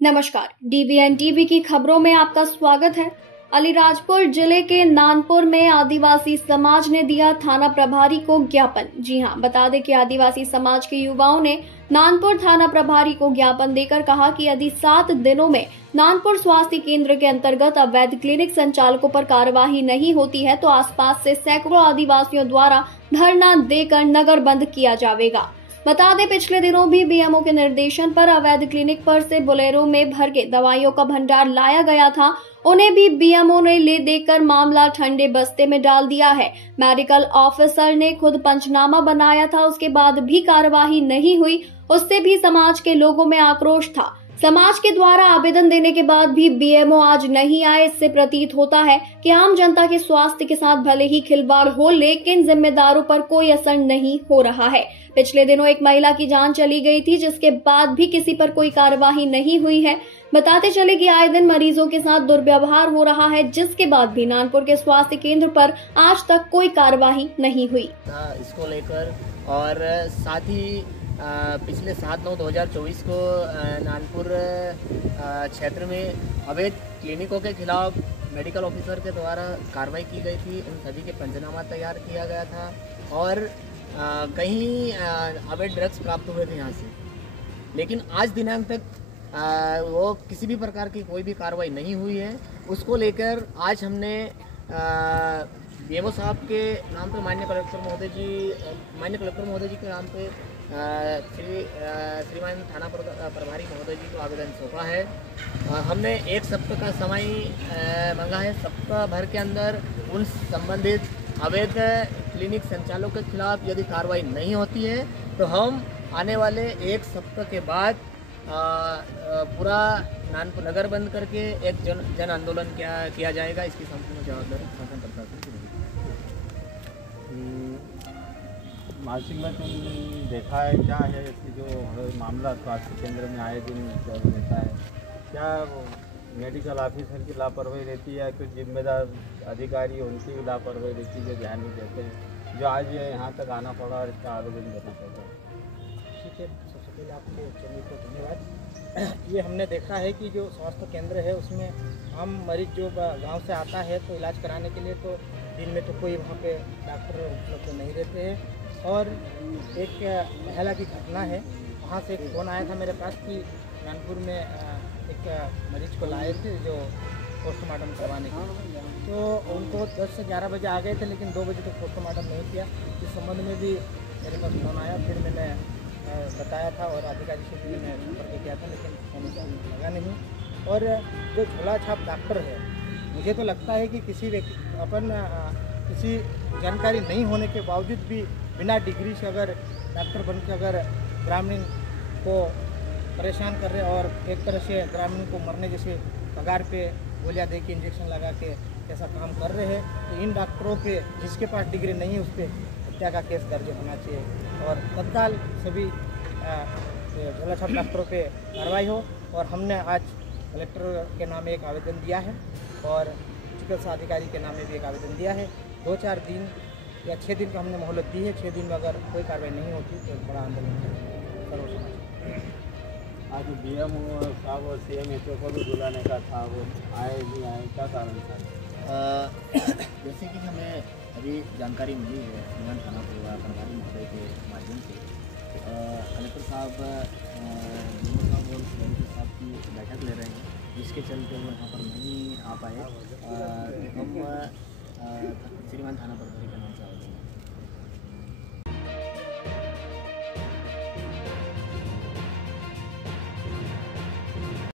नमस्कार, डीवीएन टीवी की खबरों में आपका स्वागत है। अलीराजपुर जिले के नानपुर में आदिवासी समाज ने दिया थाना प्रभारी को ज्ञापन। जी हां, बता दें कि आदिवासी समाज के युवाओं ने नानपुर थाना प्रभारी को ज्ञापन देकर कहा कि यदि 7 दिनों में नानपुर स्वास्थ्य केंद्र के अंतर्गत अवैध क्लिनिक संचालकों पर कार्यवाही नहीं होती है तो आसपास से सैकड़ों आदिवासियों द्वारा धरना देकर नगर बंद किया जाएगा। बता दें, पिछले दिनों भी बीएमओ के निर्देशन पर अवैध क्लिनिक पर से बोलेरो में भर के दवाइयों का भंडार लाया गया था। उन्हें भी बीएमओ ने ले देकर मामला ठंडे बस्ते में डाल दिया है। मेडिकल ऑफिसर ने खुद पंचनामा बनाया था, उसके बाद भी कार्यवाही नहीं हुई। उससे भी समाज के लोगों में आक्रोश था। समाज के द्वारा आवेदन देने के बाद भी बीएमओ आज नहीं आए। इससे प्रतीत होता है कि आम जनता के स्वास्थ्य के साथ भले ही खिलवाड़ हो, लेकिन जिम्मेदारों पर कोई असर नहीं हो रहा है। पिछले दिनों एक महिला की जान चली गई थी, जिसके बाद भी किसी पर कोई कार्यवाही नहीं हुई है। बताते चले कि आए दिन मरीजों के साथ दुर्व्यवहार हो रहा है, जिसके बाद भी नानपुर के स्वास्थ्य केंद्र पर आज तक कोई कार्यवाही नहीं हुई। इसको लेकर और साथ ही पिछले 7/9/2024 को नानपुर क्षेत्र में अवैध क्लिनिकों के खिलाफ मेडिकल ऑफिसर के द्वारा कार्रवाई की गई थी। उन सभी के पंचनामा तैयार किया गया था और कहीं अवैध ड्रग्स प्राप्त हुए थे यहाँ से, लेकिन आज दिनांक तक वो किसी भी प्रकार की कोई भी कार्रवाई नहीं हुई है। उसको लेकर आज हमने बीएमओ साहब के नाम पे माननीय कलेक्टर महोदय जी के नाम पे श्रीमान थाना प्रभारी महोदय जी को आवेदन सौंपा है। हमने 1 सप्ताह का समय मांगा है। सप्ताह भर के अंदर उन संबंधित अवैध क्लिनिक संचालकों के खिलाफ यदि कार्रवाई नहीं होती है तो हम आने वाले 1 सप्ताह के बाद पूरा नानपुर नगर बंद करके एक जन आंदोलन किया जाएगा। इसकी संपूर्ण जवाबदारी शासन प्रशासन की रहेगी। मासिक में तुम देखा है क्या है कि जो मामला स्वास्थ्य केंद्र में आए दिन रहता है, क्या मेडिकल ऑफिसर की लापरवाही रहती है या फिर जिम्मेदार अधिकारी उनकी भी लापरवाही रहती है जो ध्यान नहीं देते हैं, जो आज ये यहाँ तक आना पड़ा और इसका आवेदन देना पड़ा? ठीक है, सबसे पहले आपके चैनल को धन्यवाद। ये हमने देखा है कि जो स्वास्थ्य केंद्र है उसमें आम मरीज जो गांव से आता है तो इलाज कराने के लिए तो दिन में तो कोई वहाँ पे डॉक्टर उपलब्ध नहीं रहते हैं। और एक महिला की घटना है, वहाँ से एक फ़ोन आया था मेरे पास कि नानपुर में एक मरीज को लाए थे जो पोस्टमार्टम करवाने के लिए, तो उनको 10 से 11 बजे आ गए थे, लेकिन 2 बजे तक पोस्टमार्टम नहीं किया। इस संबंध में भी मेरे पास फ़ोन आया, फिर मैंने बताया था और अधिकारी से भी मैंने संपर्क किया था, लेकिन फ़ोन लगा नहीं। और जो झोला छाप डॉक्टर है, मुझे तो लगता है कि किसी किसी जानकारी नहीं होने के बावजूद भी बिना डिग्री से अगर डॉक्टर बन के अगर ग्रामीण को परेशान कर रहे और एक तरह से ग्रामीण को मरने जैसे कगार पे गोलियां दे के इंजेक्शन लगा के ऐसा काम कर रहे हैं, तो इन डॉक्टरों पे जिसके पास डिग्री नहीं है उस पर हत्या का केस दर्ज होना चाहिए और तत्काल सभी झोला छाप डॉक्टरों पे कार्रवाई हो। और हमने आज कलेक्टर के नाम एक आवेदन दिया है और चिकित्सा अधिकारी के नाम में भी एक आवेदन दिया है। 2-4 दिन या 6 दिन का हमने मोहलत दी है। 6 दिन में अगर कोई कार्रवाई नहीं होती तो बड़ा आंदोलन करेंगे। आज बीएमओ साहब और सीएमएचओ को भी बुलाने का था, वो आए नहीं आए, क्या कारण था? जैसे कि हमें अभी जानकारी मिली है श्रीमान थाना प्रभारी महोदय के माध्यम से, कलेक्टर साहब बीएमओ साहब और सीएमएचओ साहब की बैठक ले रहे हैं, जिसके चलते वो यहाँ पर नहीं आ पाए। हम श्रीमान थाना प्रभारी का नाम से